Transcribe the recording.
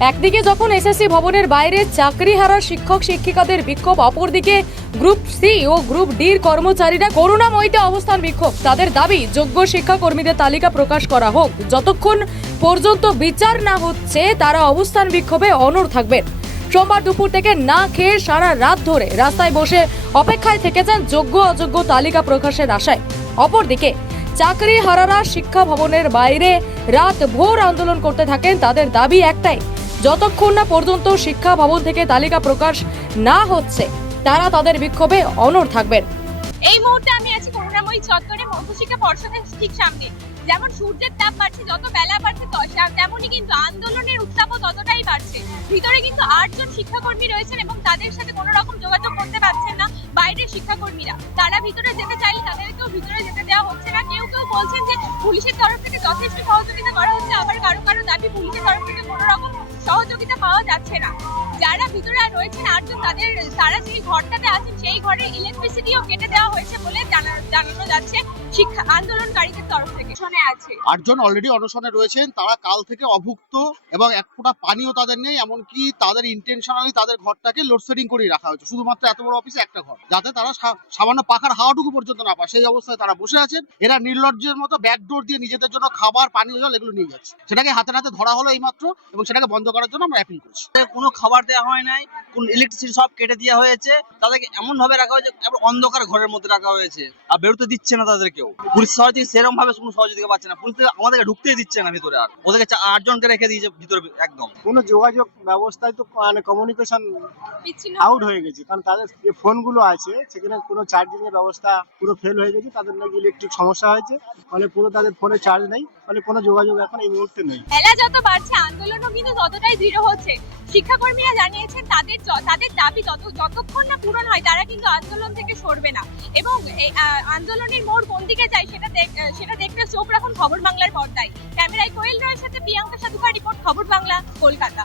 একদিকে যখন এসএসসি ভবনের বাইরে চাকরিহারা শিক্ষক শিক্ষিকাদের বিক্ষোভ, অপরদিকে গ্রুপ সি ও গ্রুপ ডির কর্মচারীরা করুণাময়ীতে অবস্থান বিক্ষোভ। তাদের দাবি যোগ্য শিক্ষাকর্মীদের তালিকা প্রকাশ করা হোক। যতক্ষণ পর্যন্ত বিচার না হচ্ছে তারা অবস্থান বিক্ষোভে অনড় থাকবেন। সোমবার দুপুর থেকে না খেয়ে সারা রাত ধরে রাস্তায় বসে অপেক্ষায় থেকেছেন যোগ্য অযোগ্য তালিকা প্রকাশের আশায়। অপরদিকে চাকরিহারারা শিক্ষা ভবনের বাইরে রাত ভোর আন্দোলন করতে থাকেন। তাদের দাবি একটাই, যতক্ষণ না পর্যন্ত শিক্ষা ভবন থেকে তালিকা প্রকাশ না হচ্ছে তারা তাদের বিক্ষোভে অনড় থাকবেন। এই মুহূর্তে আমি আছি করুণাময়ী চত্বরে মধ্যশিক্ষা পর্ষদের ঠিক সামনে। যেমন সূর্যের তাপ বাড়ছে, যত বেলা বাড়ছে তেমনই কিন্তু আন্দোলনের উত্তাপও ততটাই বাড়ছে। ভিতরে কিন্তু 8 জন শিক্ষাকর্মী রয়েছেন এবং তাদের সাথে কোনো রকম যোগাযোগ করতে পারছেন না বাইরের শিক্ষাকর্মীরা। তারা ভিতরে যেতে চাইলে তাদেরকেও ভিতরে যেতে দেওয়া হচ্ছে না। কেউ কেউ বলছেন যে পুলিশের তরফ থেকে যথেষ্ট সহযোগিতা করা হচ্ছে, আবার কারো কারো দাবি পুলিশের তরফ থেকে কোনো রকম সহযোগিতা পাওয়া যাচ্ছে না। যারা ভিতরে রয়েছেন 8 জন, তারা যেই ঘরটাতে আছেন সেই ঘরের ইলেকট্রিসিটিও কেটে দেওয়া হয়েছে বলে জানানো যাচ্ছে শিক্ষা আন্দোলনকারীদের তরফ থেকে। শুনে আছে 8 জন অলরেডি অনশনে রয়েছেন। তারা কাল থেকে অভুক্ত এবং এক ফোঁটা পানিও তাদের নেই। এমনকি তাদের ইন্টেনশনালি তাদের ঘরটাকে লোডশেডিং করে রাখা হয়েছে, শুধুমাত্র এত বড় অফিসে একটা ঘর, যাতে তারা সামান্য পাখার হাওয়াটুকু পর্যন্ত না পায়। সেই অবস্থায় তারা বসে আছেন। এরা নির্লজ্জের মতো ব্যাকডোর দিয়ে নিজেদের জন্য খাবার, পানীয় জল এগুলো নিয়ে যাচ্ছে। সেটাকে হাতে নাতে ধরা হলো এইমাত্র এবং সেটাকে বন্ধ করার জন্য আমরা অ্যাপিল করছি। কোনো খাবার দেওয়া হয় নাই, কোন ইলেকট্রিসিটি সব কেটে দেওয়া হয়েছে। তাদেরকে এমন ভাবে রাখা হয়েছে, অন্ধকার ঘরের মধ্যে রাখা হয়েছে, আর বেরোতে দিচ্ছে না তাদেরকেও। পুলিশ সহযোগিতা সেরকম ভাবে কোনো সহযোগিতা পাচ্ছে না। পুলিশ আমাদেরকে ঢুকতেই দিচ্ছে না ভিতরে। আর ওদেরকে 8 জনকে রেখে দিয়েছে ভিতরে একদম। কোনো যোগাযোগ ব্যবস্থায় তো মানে কমিউনিকেশন আউট হয়ে গেছে, কারণ তাদের যে ফোনগুলো আছে সেখানে কোনো চার্জিং এর ব্যবস্থা পুরো ফেল হয়ে গেছে। তাদের নাকি ইলেকট্রিক সমস্যা হয়েছে, মানে পুরো তাদের ফোনে চার্জ নেই, মানে কোনো যোগাযোগ এখন এই মুহূর্তে নেই। বেলা যত বাড়ছে আন্দোলনও কিন্তু ততটাই দৃঢ় হচ্ছে। শিক্ষাকর্মীরা জানিয়েছেন তাদের দাবি যতক্ষণ না পূরণ হয় তারা কিন্তু আন্দোলন থেকে সরবে না। এবং আন্দোলনের মোড় কোন দিকে যায় সেটা দেখতে চোখ রাখুন খবর বাংলার পর্দায়। ক্যামেরায় কোয়েল রয়ের সাথে প্রিয়াঙ্কা সাধুকার রিপোর্ট, খবর বাংলা, কলকাতা।